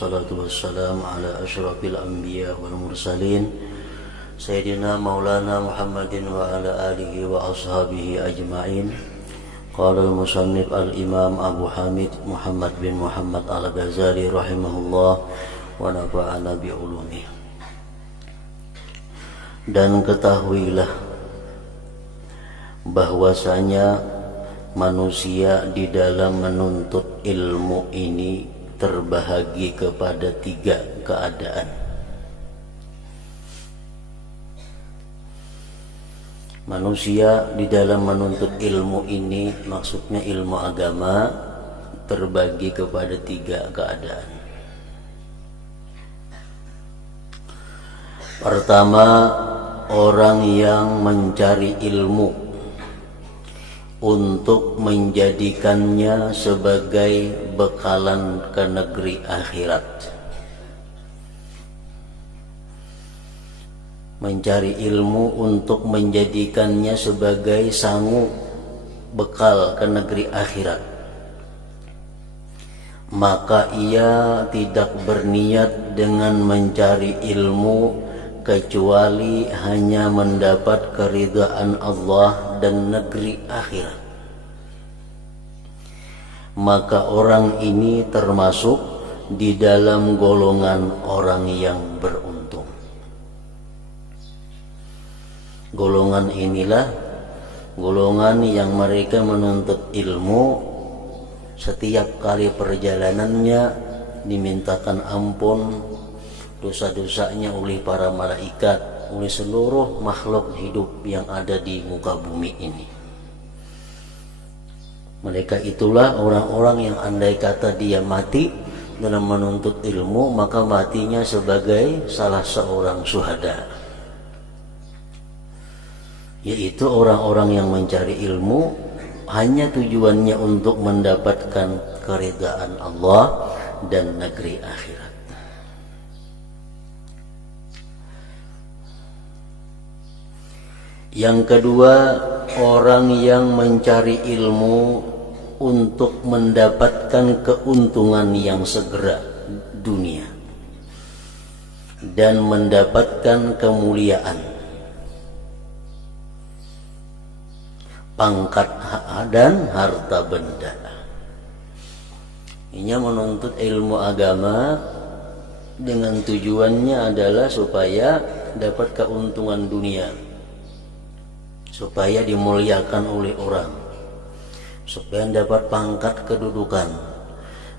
wassalatu wassalamu ala asyrafil anbiya wal mursalin Sayyidina Maulana Muhammadin wa ala alihi wa ashabihi ajma'in. Qala al-musannif al-imam Abu Hamid Muhammad bin Muhammad al-Ghazali rahimahullah wa nafa'ana bi'ulumih. Dan ketahuilah bahwasanya manusia di dalam menuntut ilmu ini terbahagi kepada 3 keadaan. Manusia di dalam menuntut ilmu ini, maksudnya ilmu agama, terbagi kepada 3 keadaan. Pertama, orang yang mencari ilmu untuk menjadikannya sebagai bekalan ke negeri akhirat. Mencari ilmu untuk menjadikannya sebagai sangu bekal ke negeri akhirat. Maka ia tidak berniat dengan mencari ilmu kecuali hanya mendapat keridhaan Allah dan negeri akhirat. Maka orang ini termasuk di dalam golongan orang yang beruntung. Golongan inilah golongan yang mereka menuntut ilmu, setiap kali perjalanannya dimintakan ampun dosa-dosanya oleh para malaikat, oleh seluruh makhluk hidup yang ada di muka bumi ini. Mereka itulah orang-orang yang andai kata dia mati dalam menuntut ilmu, maka matinya sebagai salah seorang syuhada, yaitu orang-orang yang mencari ilmu hanya tujuannya untuk mendapatkan keridhaan Allah dan negeri akhirat. Yang kedua, orang yang mencari ilmu untuk mendapatkan keuntungan yang segera dunia dan mendapatkan kemuliaan, pangkat dan harta benda. Ini menuntut ilmu agama dengan tujuannya adalah supaya dapat keuntungan dunia, supaya dimuliakan oleh orang, supaya dapat pangkat kedudukan,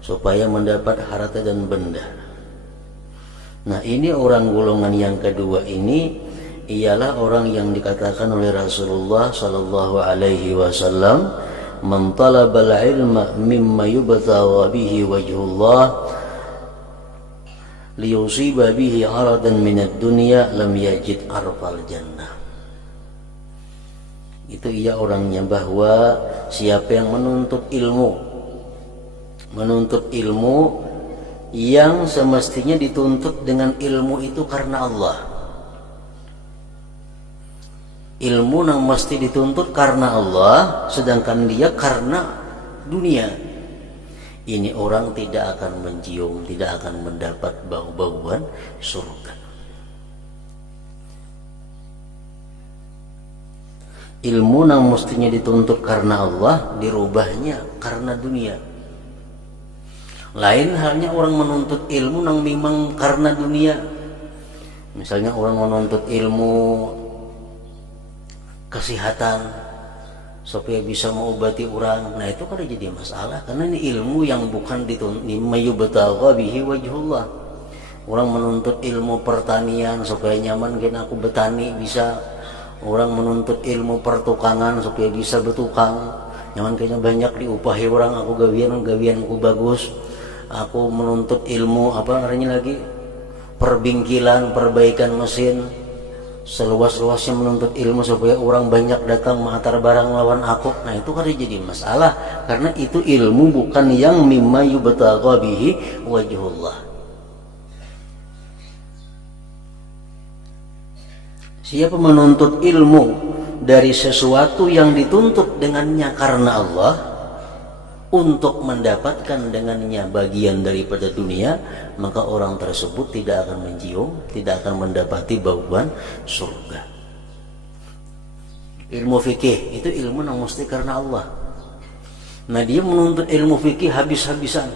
supaya mendapat harta dan benda. Nah, ini orang golongan yang kedua ini ialah orang yang dikatakan oleh Rasulullah sallallahu alaihi wasallam, "Man talabal ilma mimma yubtagha bihi wajhullah liyusiba bihi 'aradan minad dunya lam yajid arfal jannah." Itu ia orangnya, bahwa siapa yang menuntut ilmu yang semestinya dituntut dengan ilmu itu karena Allah, ilmu yang mesti dituntut karena Allah, sedangkan dia karena dunia, ini orang tidak akan mencium, tidak akan mendapat bau-bauan surga. Ilmu yang mestinya dituntut karena Allah dirubahnya karena dunia. Lain halnya orang menuntut ilmu yang memang karena dunia. Misalnya orang menuntut ilmu kesehatan supaya bisa mengobati orang, nah itu kan jadi masalah, karena ini ilmu yang bukan dituntut mayubtagha bihi wajhullah. Orang menuntut ilmu pertanian supaya nyaman kena aku betani bisa. Orang menuntut ilmu pertukangan supaya bisa bertukang, nyaman kayaknya banyak diupahi orang, aku gawianku bagus. Aku menuntut ilmu apa namanya lagi, perbingkilan, perbaikan mesin, seluas-luasnya menuntut ilmu supaya orang banyak datang mengantar barang lawan aku. Nah itu kan jadi masalah, karena itu ilmu bukan yang mimma yubtagha bihi wajhullah. Siapa menuntut ilmu dari sesuatu yang dituntut dengannya karena Allah, untuk mendapatkan dengannya bagian daripada dunia, maka orang tersebut tidak akan mencium, tidak akan mendapati bauan surga. Ilmu fikih itu ilmu yang mesti karena Allah. Nah, dia menuntut ilmu fikih habis-habisan.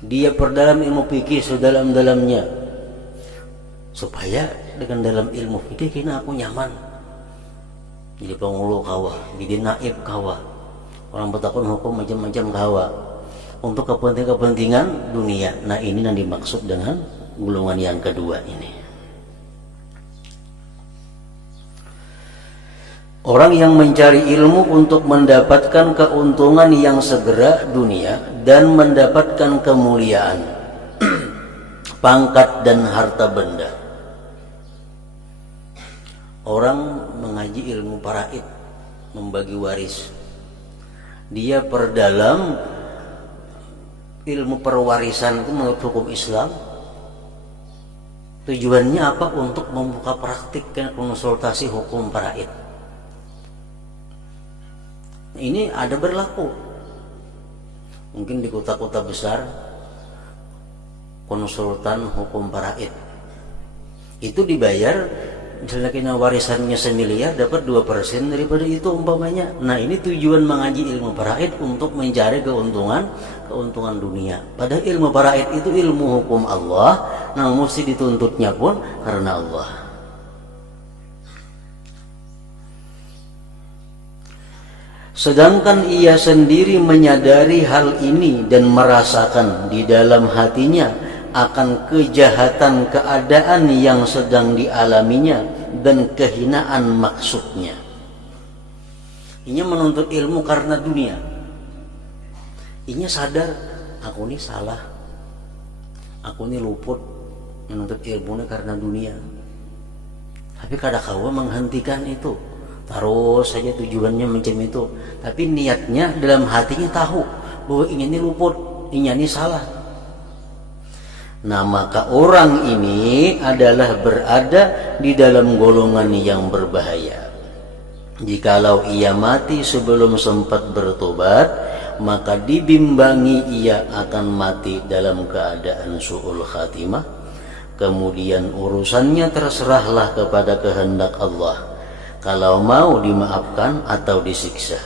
Dia perdalam ilmu fikih sedalam-dalamnya, supaya dengan dalam ilmu fikih kena aku nyaman. Jadi pengulu kawa, jadi naib kawa, orang bertakun hukum macam-macam kawa, untuk kepentingan dunia. Nah, ini yang dimaksud dengan golongan yang kedua ini. Orang yang mencari ilmu untuk mendapatkan keuntungan yang segera dunia dan mendapatkan kemuliaan, pangkat dan harta benda. Orang mengaji ilmu faraid, membagi waris. Dia perdalam ilmu perwarisan itu menurut hukum Islam. Tujuannya apa? Untuk membuka praktik dan konsultasi hukum faraid. Ini ada berlaku. Mungkin di kota-kota besar konsultan hukum faraid itu dibayar, misalnya kena warisannya 1 miliar, dapat 2% daripada itu umpamanya. Nah, ini tujuan mengaji ilmu faraid untuk mencari keuntungan dunia. Padahal ilmu faraid itu ilmu hukum Allah, nah mesti dituntutnya pun karena Allah. Sedangkan ia sendiri menyadari hal ini dan merasakan di dalam hatinya akan kejahatan keadaan yang sedang dialaminya dan kehinaan maksudnya. Inya menuntut ilmu karena dunia. Inya sadar, aku ini salah, aku ini luput, menuntut ilmu karena dunia. Tapi kadang-kadang menghentikan itu, terus saja tujuannya macam itu. Tapi niatnya dalam hatinya tahu bahwa ini luput, ini salah. Nah, maka orang ini adalah berada di dalam golongan yang berbahaya. Jikalau ia mati sebelum sempat bertobat, maka dibimbangi ia akan mati dalam keadaan su'ul khatimah. Kemudian urusannya terserahlah kepada kehendak Allah, kalau mau dimaafkan atau disiksa.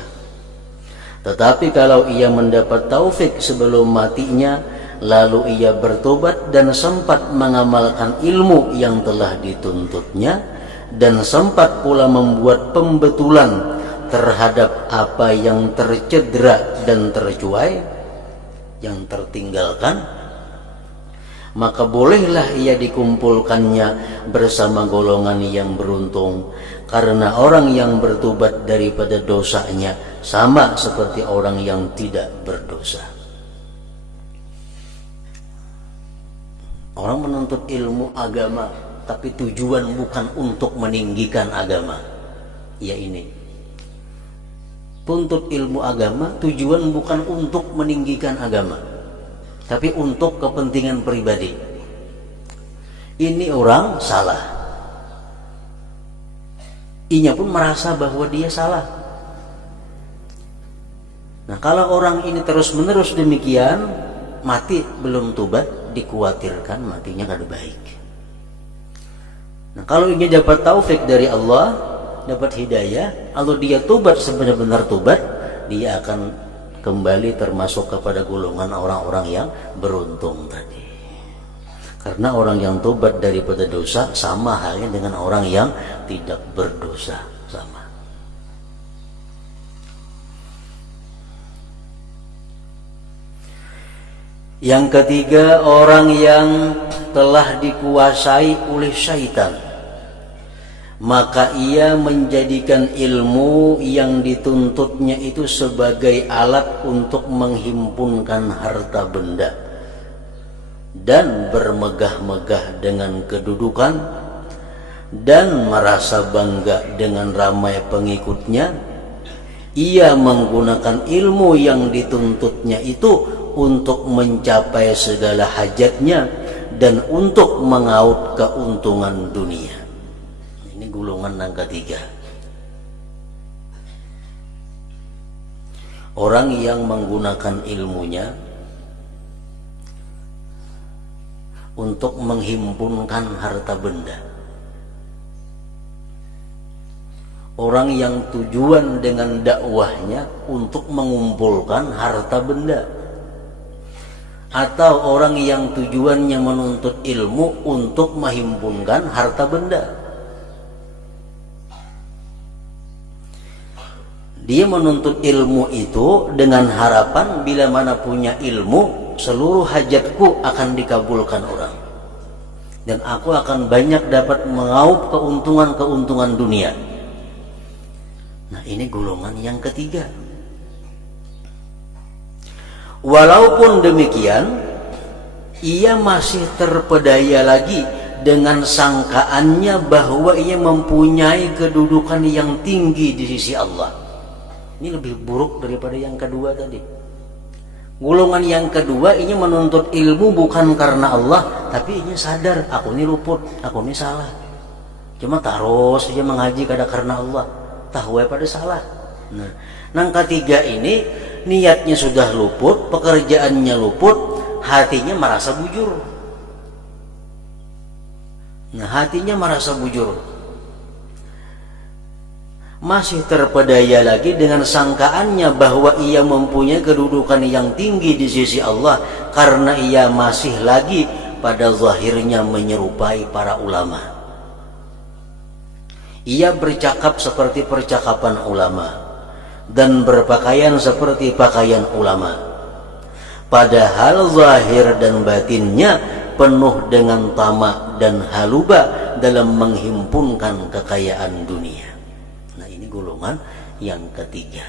Tetapi kalau ia mendapat taufik sebelum matinya, lalu ia bertobat dan sempat mengamalkan ilmu yang telah dituntutnya, dan sempat pula membuat pembetulan terhadap apa yang tercedera dan tercuai, yang tertinggalkan, maka bolehlah ia dikumpulkannya bersama golongan yang beruntung, karena orang yang bertobat daripada dosanya sama seperti orang yang tidak berdosa. Orang menuntut ilmu agama, tapi tujuan bukan untuk meninggikan agama. Ya, ini tuntut ilmu agama, tujuan bukan untuk meninggikan agama, tapi untuk kepentingan pribadi. Ini orang salah, inya pun merasa bahwa dia salah. Nah, kalau orang ini terus menerus demikian, mati belum tobat, dikhawatirkan matinya kada baik. Nah, kalau ini dapat taufik dari Allah, dapat hidayah, kalau dia tobat sebenar-benar tobat, dia akan kembali termasuk kepada golongan orang-orang yang beruntung tadi. Karena orang yang tobat daripada dosa sama halnya dengan orang yang tidak berdosa, sama. Yang ketiga, orang yang telah dikuasai oleh syaitan, maka ia menjadikan ilmu yang dituntutnya itu sebagai alat untuk menghimpunkan harta benda dan bermegah-megah dengan kedudukan dan merasa bangga dengan ramai pengikutnya. Ia menggunakan ilmu yang dituntutnya itu untuk mencapai segala hajatnya dan untuk mengaut keuntungan dunia. Ini golongan yang ketiga. orang yang menggunakan ilmunya untuk menghimpunkan harta benda. Orang yang tujuan dengan dakwahnya untuk mengumpulkan harta benda. Atau orang yang tujuannya menuntut ilmu untuk menghimpunkan harta benda. Dia menuntut ilmu itu dengan harapan bila mana punya ilmu, seluruh hajatku akan dikabulkan orang. Dan aku akan banyak dapat mengaup keuntungan-keuntungan dunia. Nah, ini golongan yang ketiga. Walaupun demikian, ia masih terpedaya lagi dengan sangkaannya bahwa ia mempunyai kedudukan yang tinggi di sisi Allah. Ini lebih buruk daripada yang kedua tadi. Golongan yang kedua ini menuntut ilmu bukan karena Allah, tapi ini sadar aku ini luput, aku ini salah. Cuma terus saja mengaji kada karena Allah, tahu pada salah. Nah, yang ketiga ini niatnya sudah luput, pekerjaannya luput, hatinya merasa bujur. Nah, hatinya merasa bujur. Masih terpedaya lagi dengan sangkaannya bahwa ia mempunyai kedudukan yang tinggi di sisi Allah karena ia masih lagi pada zahirnya menyerupai para ulama. Ia bercakap seperti percakapan ulama dan berpakaian seperti pakaian ulama. Padahal zahir dan batinnya penuh dengan tamak dan haluba dalam menghimpunkan kekayaan dunia. Golongan yang ketiga.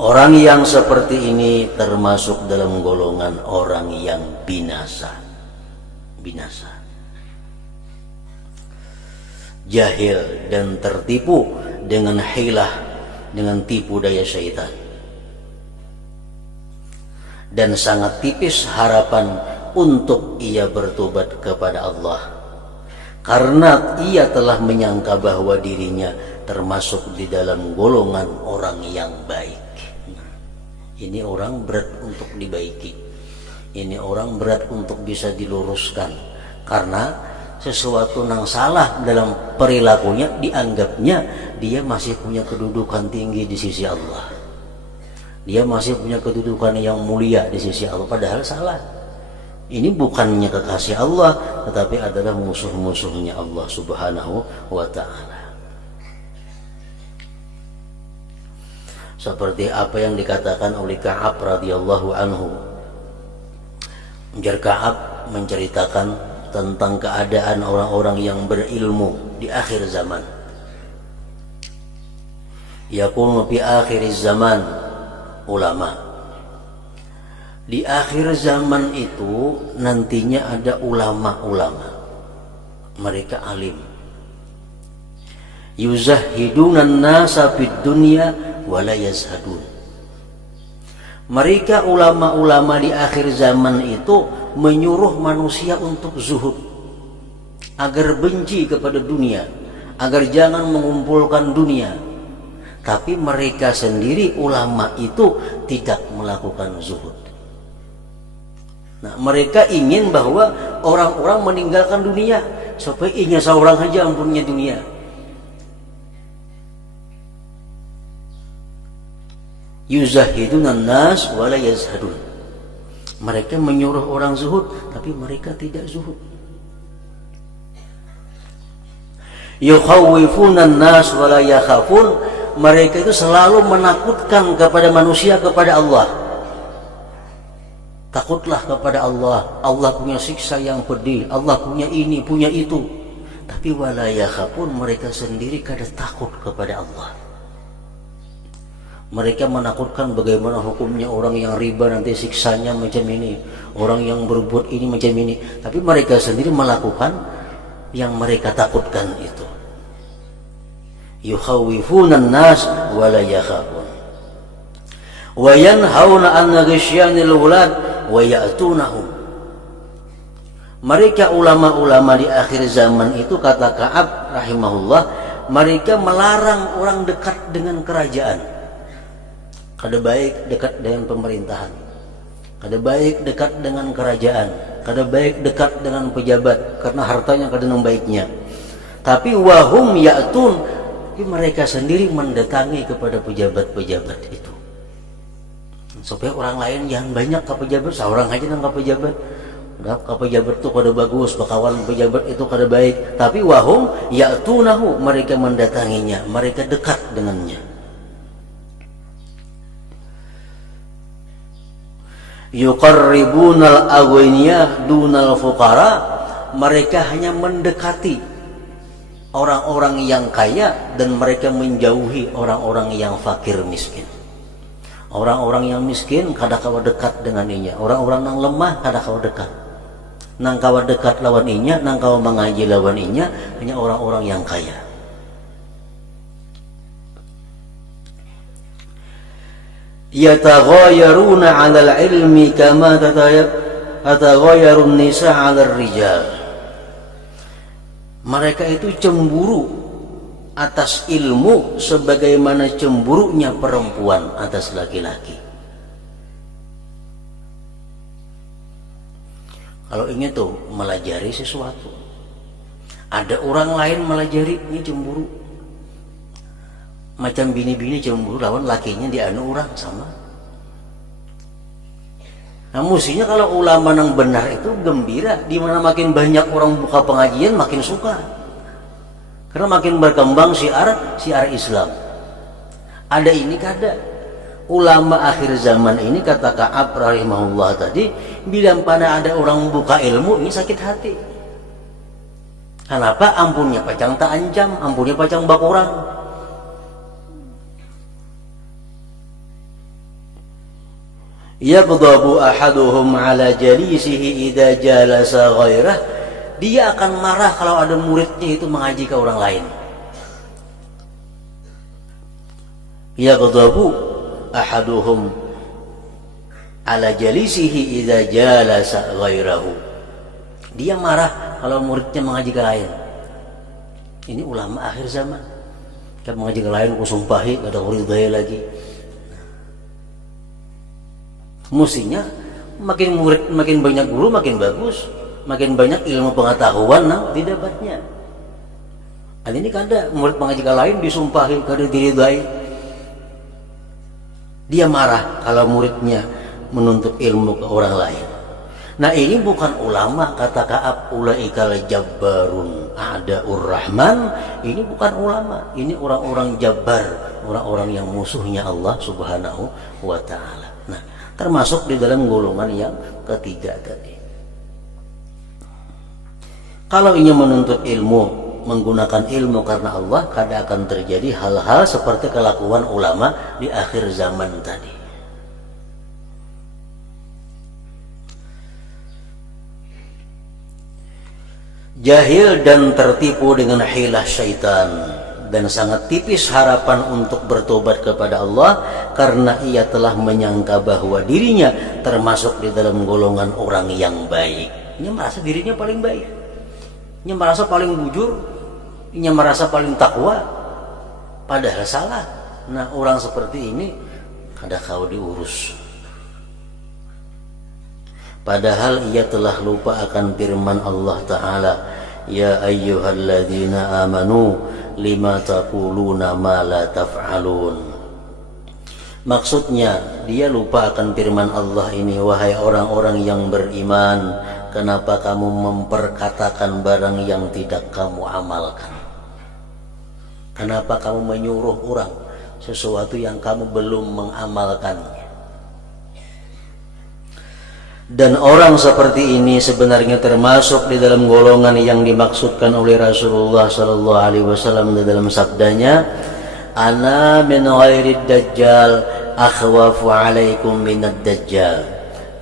Orang yang seperti ini termasuk dalam golongan orang yang binasa. Binasa. Jahil dan tertipu dengan hilah, dengan tipu daya syaitan. Dan sangat tipis harapan untuk ia bertobat kepada Allah. Karena ia telah menyangka bahwa dirinya termasuk di dalam golongan orang yang baik. Nah, ini orang berat untuk dibaiki. Ini orang berat untuk bisa diluruskan. Karena sesuatu yang salah dalam perilakunya dianggapnya dia masih punya kedudukan tinggi di sisi Allah. Dia masih punya kedudukan yang mulia di sisi Allah. Padahal salah. Ini bukannya kekasih Allah, tetapi adalah musuh-musuhnya Allah Subhanahu wa ta'ala. Seperti apa yang dikatakan oleh Ka'ab radhiyallahu anhu. Jar Ka'ab menceritakan tentang keadaan orang-orang yang berilmu di akhir zaman. Yakunu fi akhir zaman ulama. Di akhir zaman itu nantinya ada ulama-ulama. Mereka alim. Yuzahidunan nasa fid dunya wa la yazhadun. Mereka ulama-ulama di akhir zaman itu menyuruh manusia untuk zuhud. Agar benci kepada dunia, agar jangan mengumpulkan dunia. Tapi mereka sendiri ulama itu tidak melakukan zuhud. Nah, mereka ingin bahwa orang-orang meninggalkan dunia supaya ingin seorang saja yang punya dunia. Yuzahidunan nas wa la yazhadun. Mereka menyuruh orang zuhud, tapi mereka tidak zuhud. Yukhawwifunan nas wa la yakhafun. Mereka itu selalu menakutkan kepada manusia kepada Allah. Takutlah kepada Allah. Allah punya siksa yang pedih. Allah punya ini, punya itu. Tapi wala yakhafun, mereka sendiri kada takut kepada Allah. Mereka menakutkan bagaimana hukumnya orang yang riba nanti siksanya macam ini. Orang yang berbuat ini macam ini. Tapi mereka sendiri melakukan yang mereka takutkan itu. Yukhawwifunan nas wala yakhafun. Wa yanhauna an ghishyanil ulad wa ya'tunahum. Mereka ulama-ulama di akhir zaman itu, kata Ka'ab rahimahullah, mereka melarang orang dekat dengan kerajaan. Kada baik dekat dengan pemerintahan, kada baik dekat dengan kerajaan, kada baik dekat dengan pejabat karena hartanya kada nang baiknya. Tapi wahum ya'tun, mereka sendiri mendatangi kepada pejabat-pejabat itu. Supaya orang lain jangan banyak ke pejabat, seorang aja nang ke pejabat. Udah ke pejabat itu kada bagus, bakawan pejabat itu kada baik. Tapi wahum ya'tunahu, mereka mendatanginya, mereka dekat dengannya. Yuqarribunal aghniya dunal fuqara, mereka hanya mendekati orang-orang yang kaya dan mereka menjauhi orang-orang yang fakir miskin. Orang-orang yang miskin kada kawa dekat dengan inya, orang-orang yang lemah kada kawa dekat. Nang kawa dekat lawan inya, nang kawa mengaji lawan inya hanya orang-orang yang kaya. Yataghayaruna 'alal ilmi kama tataghayarun nisa 'alal rijal. Mereka itu cemburu atas ilmu sebagaimana cemburunya perempuan atas laki-laki. Kalau ingin tuh melajari sesuatu, ada orang lain melajari, ini cemburu. Macam bini-bini cemburu lawan lakinya dianu orang sama. Nah mestinya kalau ulama yang benar itu gembira, di mana makin banyak orang buka pengajian makin suka. Karena makin berkembang syiar Islam. Ada ini kada. Ulama akhir zaman ini kata Ka'ab rahimahullah tadi, bila pada ada orang buka ilmu ini sakit hati. Kenapa? Ampunnya pacang tak ancam, ampunnya pacang bakurang. Yagdabu ahaduhum ala jalisihi idza jalasa ghairah, dia akan marah kalau ada muridnya itu mengaji ke orang lain. Yagdabu ahaduhum ala jalisihi idza jalasa ghairahu, dia marah kalau muridnya mengaji ke lain. Ini ulama akhir zaman kan mengaji ke lain ku sumpahi kada ridai lagi. Mestinya makin murid makin banyak guru makin bagus, makin banyak ilmu pengetahuan nang didapatnya. Dan ini kada murid mengaji ke lain disumpahi kada diridai. Dia marah kalau muridnya menuntut ilmu ke orang lain. Nah ini bukan ulama, kata Ka'ab, ulaikal jabbarun a'daur rahman. Ini bukan ulama, ini orang-orang jabbar, orang-orang yang musuhnya Allah subhanahu wa ta'ala. Nah termasuk di dalam golongan yang ketiga tadi. Kalau ingin menuntut ilmu, menggunakan ilmu karena Allah, kadang akan terjadi hal-hal seperti kelakuan ulama di akhir zaman tadi. Jahil dan tertipu dengan hilah syaitan, dan sangat tipis harapan untuk bertobat kepada Allah karena ia telah menyangka bahwa dirinya termasuk di dalam golongan orang yang baik. Ia merasa dirinya paling baik, ia merasa paling bujur, ia merasa paling takwa, padahal salah. Nah orang seperti ini kada kau diurus, padahal ia telah lupa akan firman Allah Ta'ala, ya ayyuhalladzina amanu lima taquluna ma la taf'alun. Maksudnya dia lupa akan firman Allah ini, wahai orang-orang yang beriman, kenapa kamu memperkatakan barang yang tidak kamu amalkan? Kenapa kamu menyuruh orang sesuatu yang kamu belum mengamalkannya? Dan orang seperti ini sebenarnya termasuk di dalam golongan yang dimaksudkan oleh Rasulullah sallallahu alaihi wasallam di dalam sabdanya, ana min ghairid dajjal akhwafu alaikum minad dajjal.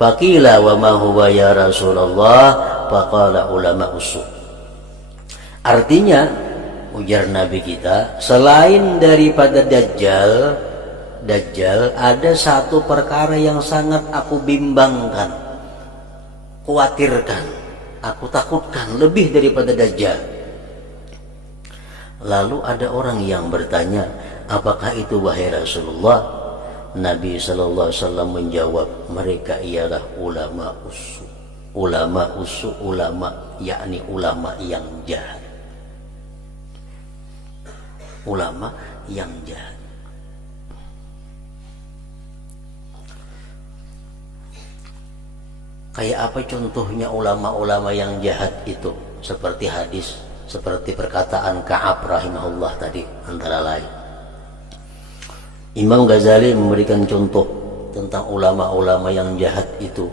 Faqila wa ma huwa ya Rasulullah? Faqala ulama usul. Artinya ujar Nabi kita, selain daripada Dajjal ada satu perkara yang sangat aku bimbangkan, khawatirkan, aku takutkan lebih daripada Dajjal. Lalu ada orang yang bertanya, apakah itu wahai Rasulullah? Nabi sallallahu alaihi wasallam menjawab, mereka ialah ulama usu. Ulama usu, ulama yakni ulama yang jahat. Ulama yang jahat. Kayak apa contohnya ulama-ulama yang jahat itu? Seperti hadis, seperti perkataan Ka'ab rahimahullah tadi antara lain. Imam Ghazali memberikan contoh tentang ulama-ulama yang jahat itu.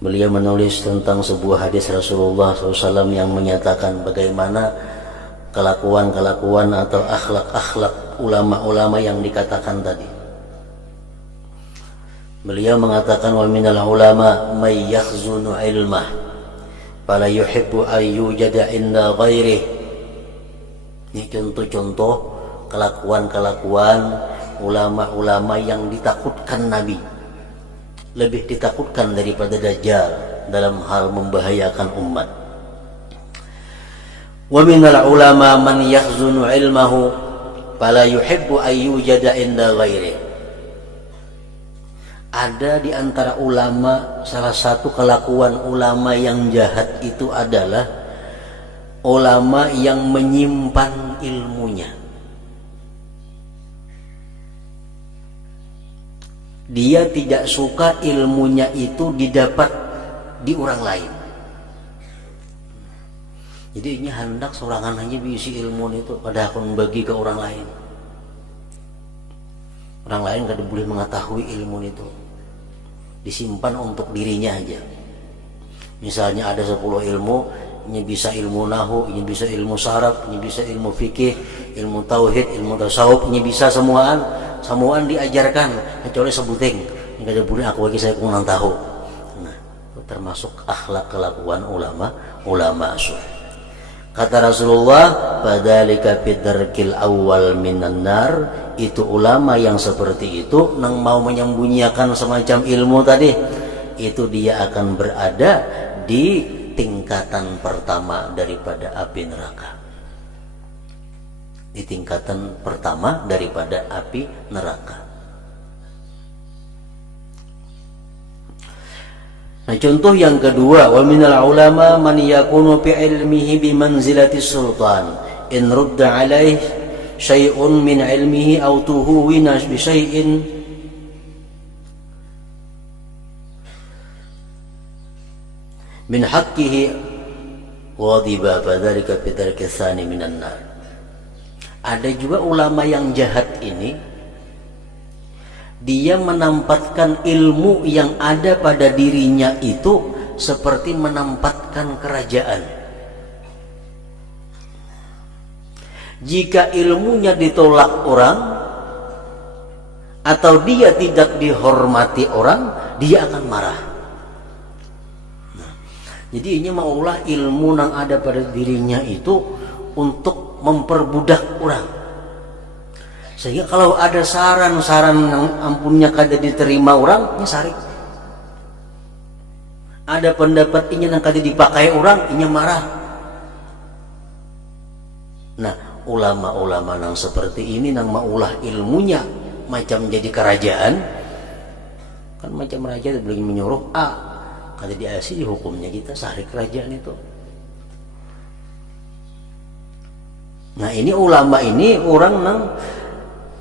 Beliau menulis tentang sebuah hadis Rasulullah SAW yang menyatakan bagaimana kelakuan-kelakuan atau akhlak-akhlak ulama-ulama yang dikatakan tadi. Beliau mengatakan, wa minal ulama may yakhzunu ilmah fala yuhibbu an yujada inda ghairih. Ini contoh-contoh kelakuan-kelakuan ulama-ulama yang ditakutkan Nabi, lebih ditakutkan daripada Dajjal dalam hal membahayakan umat. Wa minal ulama man yakhzunu ilmahu fala yuhibbu an yujada inda ghairih. Ada di antara ulama, salah satu kelakuan ulama yang jahat itu adalah ulama yang menyimpan ilmunya. Dia tidak suka ilmunya itu didapat di orang lain. Jadi ini hendak sorangan aja bisi ilmu itu pada akan bagi ke orang lain. Orang lain gak boleh mengetahui ilmu itu, disimpan untuk dirinya aja. Misalnya ada 10 ilmu, ini bisa ilmu nahu, ini bisa ilmu saraf, ini bisa ilmu fikih, ilmu tauhid, ilmu tasawuf, ini bisa semuaan diajarkan kecuali sebuting. Ini gak boleh aku bagi saya kurang tahu. Nah, itu termasuk akhlak kelakuan ulama suh. Kata Rasulullah, fadzalika bidarkil awal minan nar. Itu ulama yang seperti itu nang mau menyembunyikan semacam ilmu tadi, itu dia akan berada di tingkatan pertama daripada api neraka. Di tingkatan pertama daripada api neraka. Nah, contoh yang kedua, wa minal ulama man yakunu bi ilmihi bi manzilati sultan in rudda alaih syai'un min ilmihi aw tuhuwina bi syai'in min haqqihi ghadiba fadzalika bidarki tsani minan nar. Ada juga ulama yang jahat ini, dia menempatkan ilmu yang ada pada dirinya itu seperti menempatkan kerajaan. Jika ilmunya ditolak orang atau dia tidak dihormati orang, dia akan marah. Nah, jadi ini maulah ilmu yang ada pada dirinya itu untuk memperbudak orang. Sehingga kalau ada saran-saran yang ampunnya kada diterima orang, ini sarik. Ada pendapat ini yang kada dipakai orang, ini marah. Nah, ulama-ulama yang seperti ini yang maulah ilmunya macam jadi kerajaan, kan macam raja boleh menyuruh kada diasi hukumnya kita sarik kerajaan itu. Nah, ini ulama ini orang yang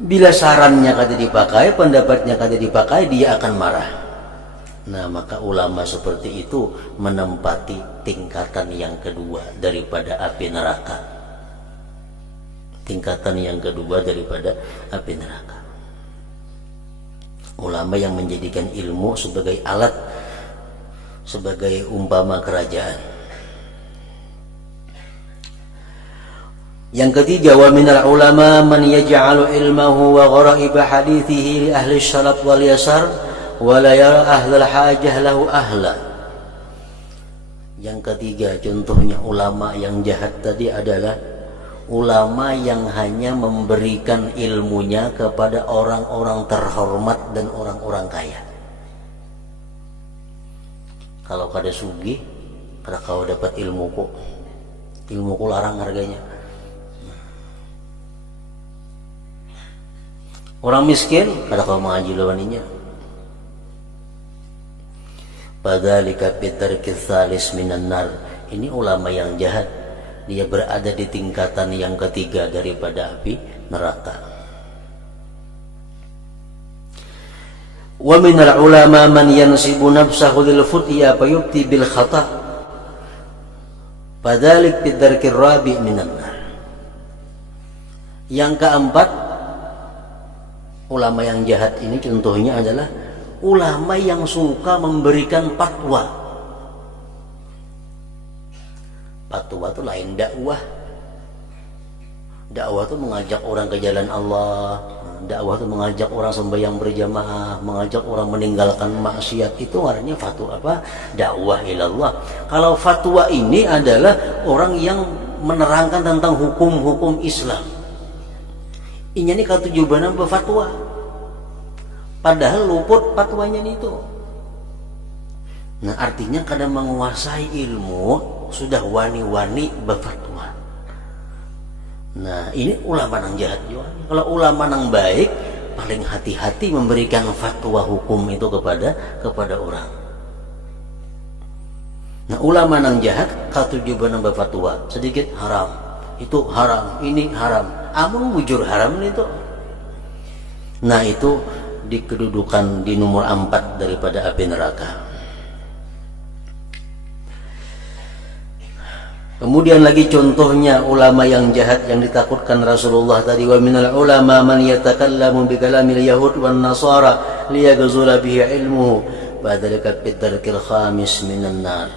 bila sarannya kada dipakai, pendapatnya kada dipakai, dia akan marah. Nah, maka ulama seperti itu menempati tingkatan yang kedua daripada api neraka. Tingkatan yang kedua daripada api neraka. Ulama yang menjadikan ilmu sebagai alat, sebagai umpama kerajaan. Yang ketiga, wa minal ulama man yaj'alu ilmahu wa gharaib hadithihi li ahli syarab wal yasar wa la yara ahlal hajah lahu ahla. Yang ketiga, contohnya ulama yang jahat tadi adalah ulama yang hanya memberikan ilmunya kepada orang-orang terhormat dan orang-orang kaya. Kalau kada sugih, kada kau dapat ilmuku larang harganya. Orang miskin kada kau mengaji lawaninya. Padzalika bitarki tsalis minan nar. Ini ulama yang jahat, dia berada di tingkatan yang ketiga daripada api neraka. Wa minal ulama man yansibu nafsahu lil futya fayubti bil khata'. Padzalik bitarki rabi minan nar. Yang keempat, ulama yang jahat ini contohnya adalah ulama yang suka memberikan fatwa. Fatwa itu lain dakwah. Dakwah itu mengajak orang ke jalan Allah. Dakwah itu mengajak orang sembahyang berjamaah, mengajak orang meninggalkan maksiat. Itu artinya fatwa apa? Dakwah ilallah. Kalau fatwa ini adalah orang yang menerangkan tentang hukum-hukum Islam. Ini nih kalau tujuannya berfatwa. Padahal luput fatwanya itu. Nah artinya kadang menguasai ilmu sudah wani-wani berfatwa. Nah ini ulama yang jahat juga. Kalau ulama yang baik paling hati-hati memberikan fatwa hukum itu kepada orang. Nah ulama yang jahat kalau tujuan berfatwa sedikit haram, itu haram, ini haram. Amun bujur haram itu. Nah itu di kedudukan di nomor 4 daripada api neraka. Kemudian lagi contohnya ulama yang jahat yang ditakutkan Rasulullah tadi, wa minal ulama man yatakallamu bi kalamil yahud wan nasara liyaghzula bihi ilmuhu badzalika bidarkil khamis minan nar.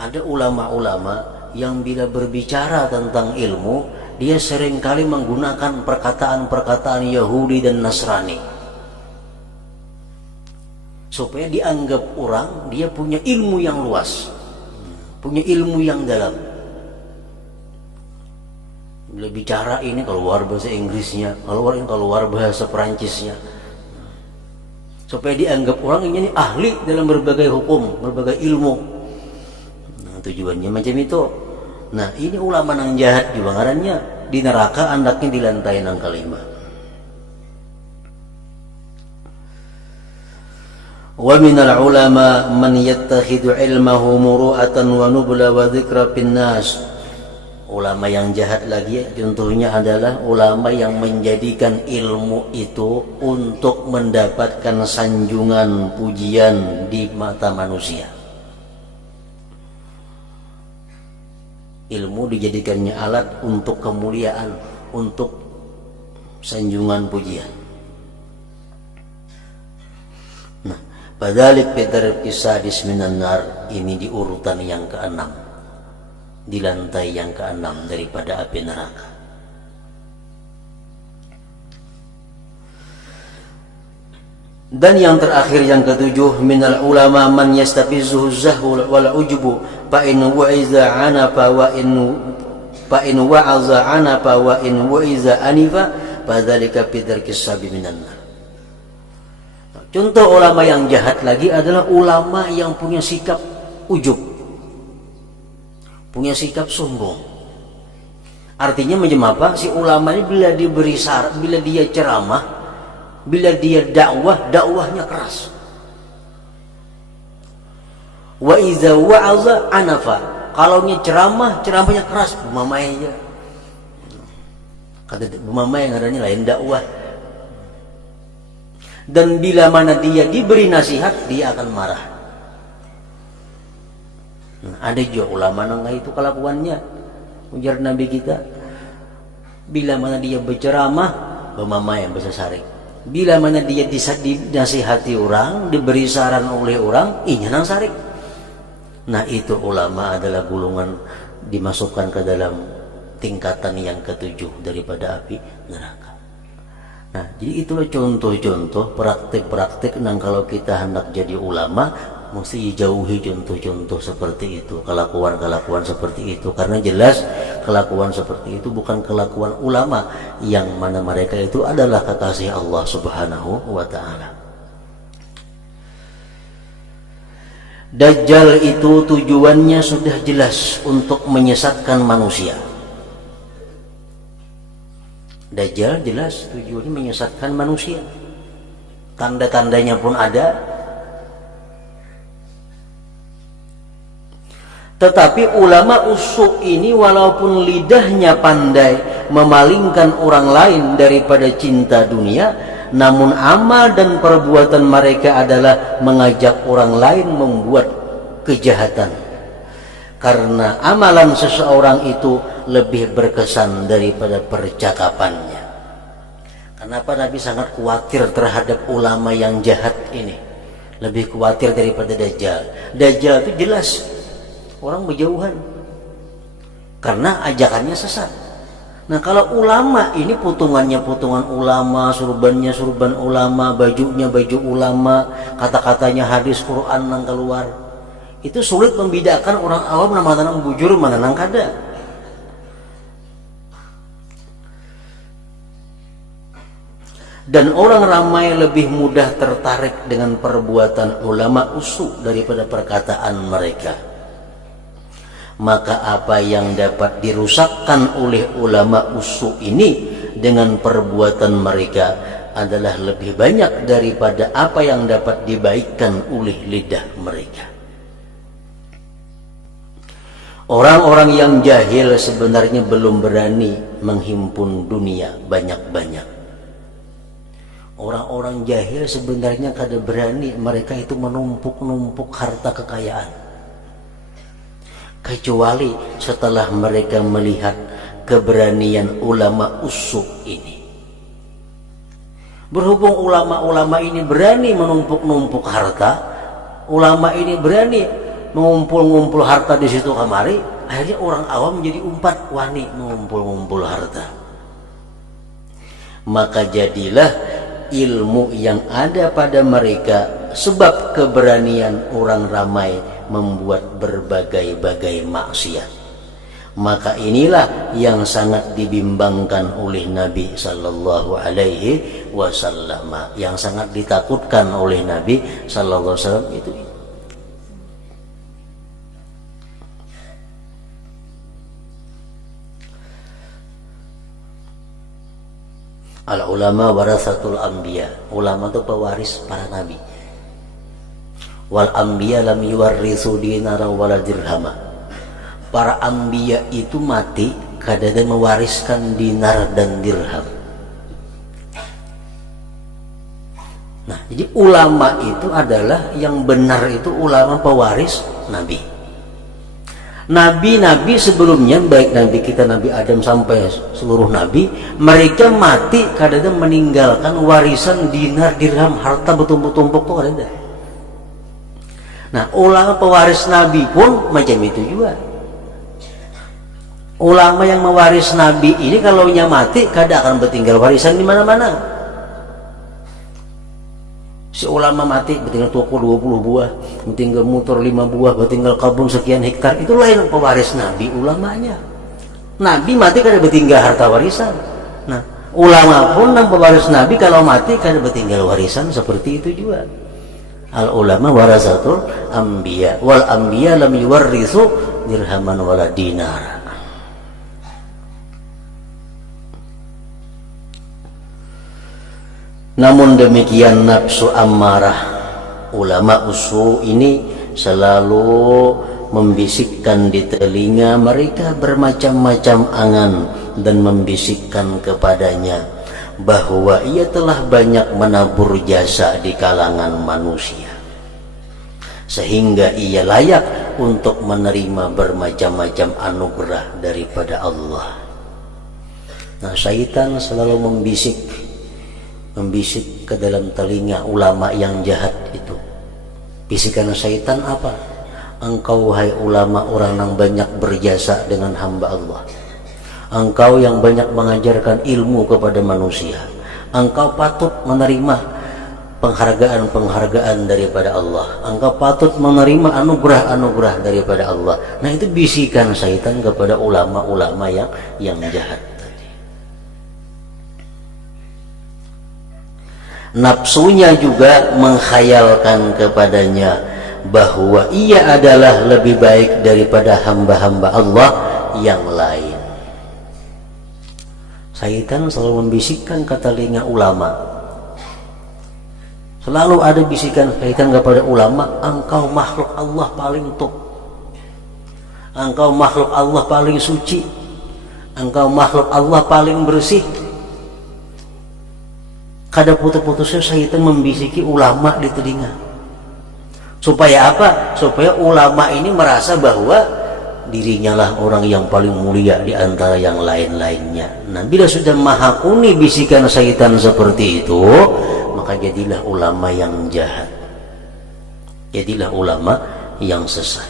Ada ulama-ulama yang bila berbicara tentang ilmu dia seringkali menggunakan perkataan-perkataan Yahudi dan Nasrani supaya dianggap orang dia punya ilmu yang luas, punya ilmu yang dalam. Bila bicara ini keluar bahasa Inggrisnya, keluar bahasa Perancisnya, supaya dianggap orang ini ahli dalam berbagai hukum, berbagai ilmu. Nah, tujuannya macam itu. Nah ini ulama yang jahat juga ngarannya di neraka, andaknya di lantai yang kelima. Wa minal ulama man yattakhidhu ilmahu muru'atan wa nubla wa dzikra fin nas. Ulama yang jahat lagi contohnya adalah ulama yang menjadikan ilmu itu untuk mendapatkan sanjungan pujian di mata manusia. Ilmu dijadikannya alat untuk kemuliaan, untuk sanjungan pujian. Nah, padzalik bidarki sadis minan nar, ini di urutan yang ke-6, di lantai yang ke-6 daripada api neraka. Dan yang terakhir yang ke-7, minal ulama man yastafizuhu zahul wal ujubu fa in wa'iza anafa wa in wa'aza anafa wa in wa'iza anifa fadzalika bidarkis sabi minan nar. Contoh ulama yang jahat lagi adalah ulama yang punya sikap ujub, punya sikap sombong. Artinya macam apa? Si ulama ini bila diberi syarat, bila dia ceramah, bila dia dakwah, dakwahnya keras. Wa iza wa'aza anafa, kalau nya ceramah, ceramahnya keras, bumamai aja. Kata bumamai yang adanya lain dakwah. Dan bila mana dia diberi nasihat, dia akan marah. Nah, ada juga ulama nang itu kelakuannya. Ujar Nabi kita, bila mana dia berceramah, bumamai yang bahasa Sarik. Bila mana dia dinasihati orang, diberi saran oleh orang, inya nang sarik. Nah itu ulama adalah golongan dimasukkan ke dalam tingkatan yang ke-7 daripada api neraka. Nah jadi itulah contoh-contoh praktik-praktik yang kalau kita hendak jadi ulama mesti dijauhi contoh-contoh seperti itu, kelakuan-kelakuan seperti itu, karena jelas kelakuan seperti itu bukan kelakuan ulama yang mana mereka itu adalah kekasih Allah Subhanahu wa ta'ala. Dajjal itu tujuannya sudah jelas untuk menyesatkan manusia. Dajjal jelas tujuannya menyesatkan manusia, tanda-tandanya pun ada. Tetapi ulama usuk ini walaupun lidahnya pandai memalingkan orang lain daripada cinta dunia, namun amal dan perbuatan mereka adalah mengajak orang lain membuat kejahatan. Karena amalan seseorang itu lebih berkesan daripada percakapannya. Kenapa Nabi sangat khawatir terhadap ulama yang jahat ini? Lebih khawatir daripada Dajjal. Dajjal itu jelas orang berjauhan karena ajakannya sesat. Nah, kalau ulama ini potongannya potongan ulama, surbannya surban ulama, bajunya baju ulama, kata-katanya hadis Quran yang keluar, itu sulit membedakan orang awam mana nang bujur mana nang kada. Dan orang ramai lebih mudah tertarik dengan perbuatan ulama usuk daripada perkataan mereka. Maka apa yang dapat dirusakkan oleh ulama usuk ini dengan perbuatan mereka adalah lebih banyak daripada apa yang dapat dibaikkan oleh lidah mereka. Orang-orang yang jahil sebenarnya belum berani menghimpun dunia banyak-banyak. Orang-orang jahil sebenarnya kada berani mereka itu menumpuk-numpuk harta kekayaan. Kecuali setelah mereka melihat keberanian ulama usuk ini. Berhubung ulama-ulama ini berani menumpuk-numpuk harta, ulama ini berani mengumpul-ngumpul harta di situ kamari, akhirnya orang awam menjadi umpat wani mengumpul-ngumpul harta. Maka jadilah ilmu yang ada pada mereka sebab keberanian orang ramai membuat berbagai-bagai maksiat. Maka inilah yang sangat dibimbangkan oleh Nabi sallallahu alaihi wasallam, yang sangat ditakutkan oleh Nabi sallallahu alaihi wasallam itu. Al ulama warasatul anbiya, ulama itu pewaris para nabi. Wal anbiya lam yuwarrisu dinara wala dirhama. Para anbiya itu mati kada ada mewariskan dinar dan dirham. Nah, jadi ulama itu adalah yang benar itu ulama pewaris nabi. Nabi-nabi sebelumnya, baik nabi kita Nabi Adam sampai seluruh nabi, mereka mati kada ada meninggalkan warisan dinar dirham, harta bertumpuk-tumpuk tuh kada ada. Nah, ulama pewaris Nabi pun macam itu juga. Ulama yang mewaris Nabi ini kalau nya mati kada akan bertinggal warisan di mana-mana. Si ulama mati bertinggal toko 20 buah, bertinggal motor 5 buah, bertinggal kebun sekian hektar, itu lain pewaris Nabi ulamanya. Nabi mati kada bertinggal harta warisan. Nah, ulama pun dan pewaris Nabi kalau mati kada bertinggal warisan, seperti itu juga. Al ulama warasatul anbiya wal anbiya lam yuwarrisu dirhaman wala dinar. Namun demikian nafsu ammarah, ulama usul ini selalu membisikkan di telinga mereka bermacam-macam angan dan membisikkan kepadanya bahwa ia telah banyak menabur jasa di kalangan manusia sehingga ia layak untuk menerima bermacam-macam anugerah daripada Allah. Nah, syaitan selalu membisik ke dalam telinga ulama yang jahat itu. Bisikan syaitan apa? Engkau wahai ulama orang yang banyak berjasa dengan hamba Allah, engkau yang banyak mengajarkan ilmu kepada manusia, engkau patut menerima penghargaan-penghargaan daripada Allah, engkau patut menerima anugerah-anugerah daripada Allah. Nah, itu bisikan syaitan kepada ulama-ulama yang jahat tadi. Nafsunya juga menghayalkan kepadanya bahwa ia adalah lebih baik daripada hamba-hamba Allah yang lain. Syaitan selalu membisikkan ke telinga ulama. Selalu ada bisikan syaitan kepada ulama, engkau makhluk Allah paling top, engkau makhluk Allah paling suci, engkau makhluk Allah paling bersih. Kada putus-putusnya syaitan membisiki ulama di telinga. Supaya apa? Supaya ulama ini merasa bahwa dirinya lah orang yang paling mulia di antara yang lain-lainnya. Nah, bila sudah mahakuni bisikan syaitan seperti itu, maka jadilah ulama yang jahat, jadilah ulama yang sesat.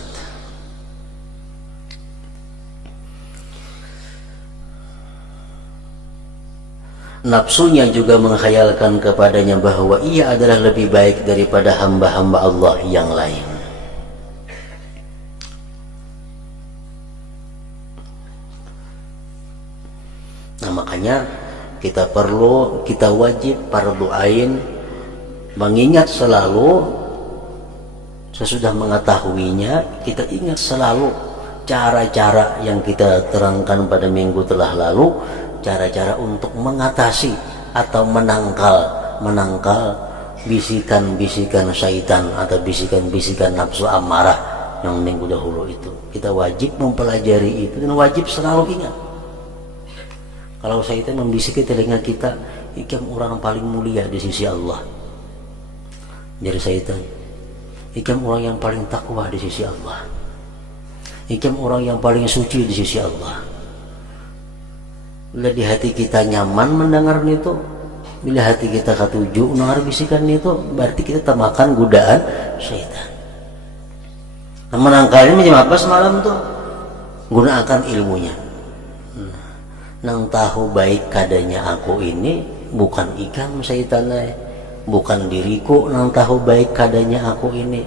Nafsunya juga menghayalkan kepadanya bahwa ia adalah lebih baik daripada hamba-hamba Allah yang lain. Nah, makanya kita wajib fardu ain mengingat selalu, sesudah mengetahuinya kita ingat selalu cara-cara yang kita terangkan pada minggu telah lalu, cara-cara untuk mengatasi atau menangkal bisikan-bisikan syaitan atau bisikan-bisikan nafsu amarah yang minggu dahulu itu. Kita wajib mempelajari itu dan wajib selalu ingat, kalau syaitan membisiki telinga kita, ikam orang paling mulia di sisi Allah. Jadi syaitan, ikam orang yang paling takwa di sisi Allah, ikam orang yang paling suci di sisi Allah. Bila di hati kita nyaman mendengar itu, bila hati kita ketuju mendengar bisikan itu, berarti kita termakan godaan syaitan. Nah, menangkalnya macam apa semalam tuh? Gunakan ilmunya. Nang tahu baik kadanya aku ini bukan ikam syaitan, bukan diriku nang tahu baik kadanya aku ini.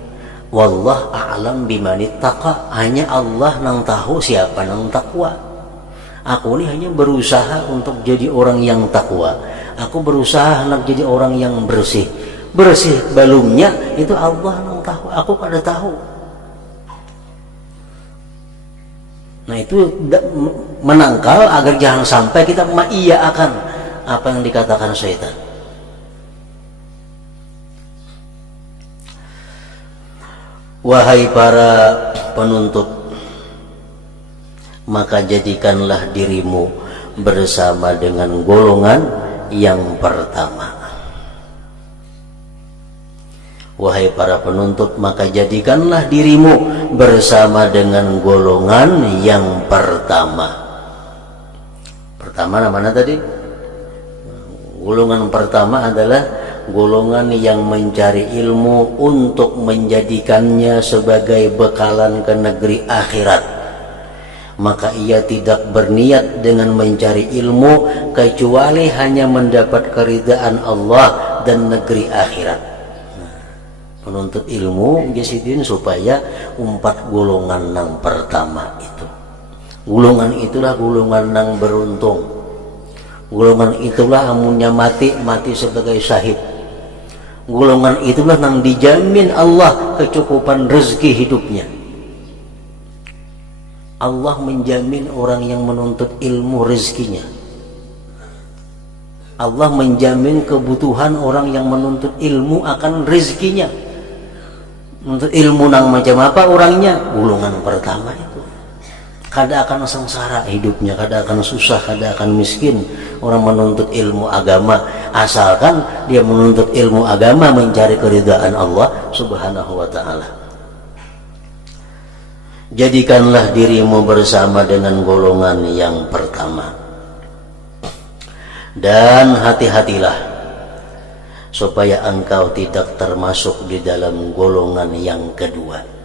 Wallah a'lam bimanittaqa, hanya Allah nang tahu siapa nang takwa. Aku ini hanya berusaha untuk jadi orang yang takwa. Aku berusaha nak jadi orang yang bersih. Bersih belumnya itu Allah yang tahu. Aku kada tahu. Nah, itu menangkal agar jangan sampai kita mengiyakan apa yang dikatakan syaitan. Wahai para penuntut, maka jadikanlah dirimu bersama dengan golongan yang pertama. Wahai para penuntut, maka jadikanlah dirimu bersama dengan golongan yang pertama. Pertama namanya tadi? Golongan pertama adalah golongan yang mencari ilmu untuk menjadikannya sebagai bekalan ke negeri akhirat. Maka ia tidak berniat dengan mencari ilmu kecuali hanya mendapat keridaan Allah dan negeri akhirat. Menuntut ilmu jasidin supaya 4 golongan yang pertama itu. Golongan itulah golongan yang beruntung. Golongan itulah amunnya mati sebagai syahid. Golongan itulah yang dijamin Allah kecukupan rezeki hidupnya. Allah menjamin orang yang menuntut ilmu rezekinya. Allah menjamin kebutuhan orang yang menuntut ilmu akan rezekinya. Menuntut ilmu nang macam apa orangnya? Golongan pertama itu. Kada akan sengsara hidupnya, kada akan susah, kada akan miskin orang menuntut ilmu agama, asalkan dia menuntut ilmu agama mencari keridhaan Allah Subhanahu wa ta'ala. Jadikanlah dirimu bersama dengan golongan yang pertama, dan hati-hatilah supaya engkau tidak termasuk di dalam golongan yang kedua.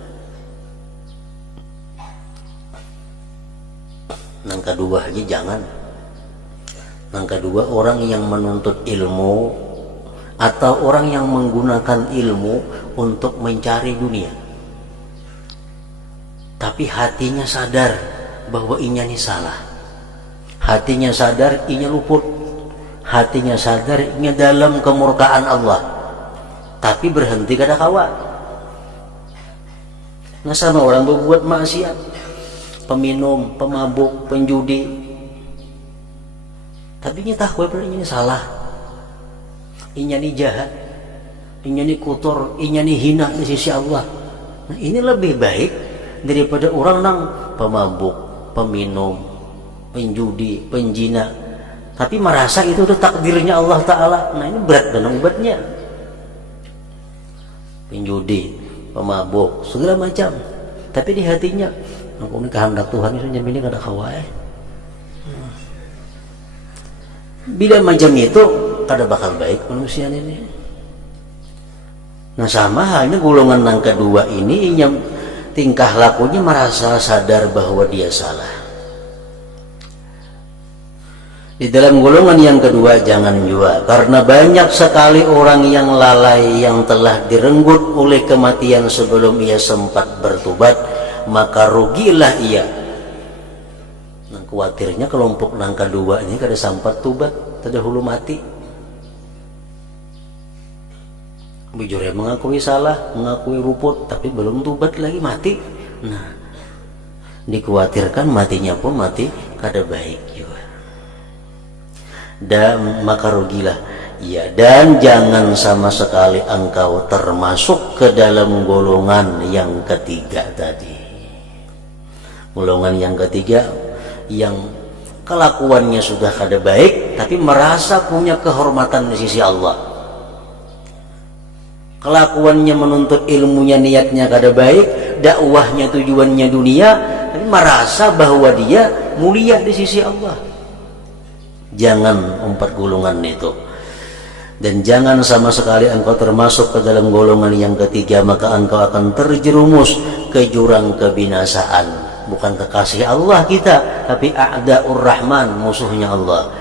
Yang kedua aja jangan. Yang kedua orang yang menuntut ilmu atau orang yang menggunakan ilmu untuk mencari dunia, tapi hatinya sadar bahwa inya ini salah, hatinya sadar inya luput, hatinya sadar inya dalam kemurkaan Allah, tapi berhenti kada kawa. Nah, sama orang berbuat maksiat, peminum, pemabuk, penjudi, tapi nya tahu ini salah, inya ni jahat, inya ni kotor, inya ni hina di sisi Allah. Nah, ini lebih baik daripada orang nang pemabuk, peminum, penjudi, penjina, tapi merasa itu udah takdirnya Allah Ta'ala. Nah, ini berat dan obatnya. Penjudi, pemabuk, segala macam, tapi di hatinya aku ini kehendak Tuhan itu nyamini kada kawai. Bila macam itu kada bakal baik manusia ini. Nah, sama halnya golongan yang kedua ini yang tingkah lakunya merasa sadar bahwa dia salah. Di dalam golongan yang kedua jangan jua, karena banyak sekali orang yang lalai yang telah direnggut oleh kematian sebelum ia sempat bertobat, maka rugilah ia. Nah, khawatirnya kelompok yang kedua ini kada sempat tobat, tada hulu mati. Bujurnya mengakui salah, mengakui ruput, tapi belum tobat lagi mati. Nah, dikhawatirkan matinya pun mati kada baik juga. Dan maka rugilah ya, dan jangan sama sekali engkau termasuk ke dalam golongan yang ketiga tadi. Golongan yang ketiga yang kelakuannya sudah kada baik tapi merasa punya kehormatan di sisi Allah. Kelakuannya menuntut ilmunya, niatnya kada baik, dakwahnya tujuannya dunia, tapi merasa bahwa dia mulia di sisi Allah. Jangan empat golongan itu. Dan jangan sama sekali engkau termasuk ke dalam golongan yang ketiga, maka engkau akan terjerumus ke jurang kebinasaan. Bukan kekasih Allah kita, tapi a'da'ur rahman, musuhnya Allah.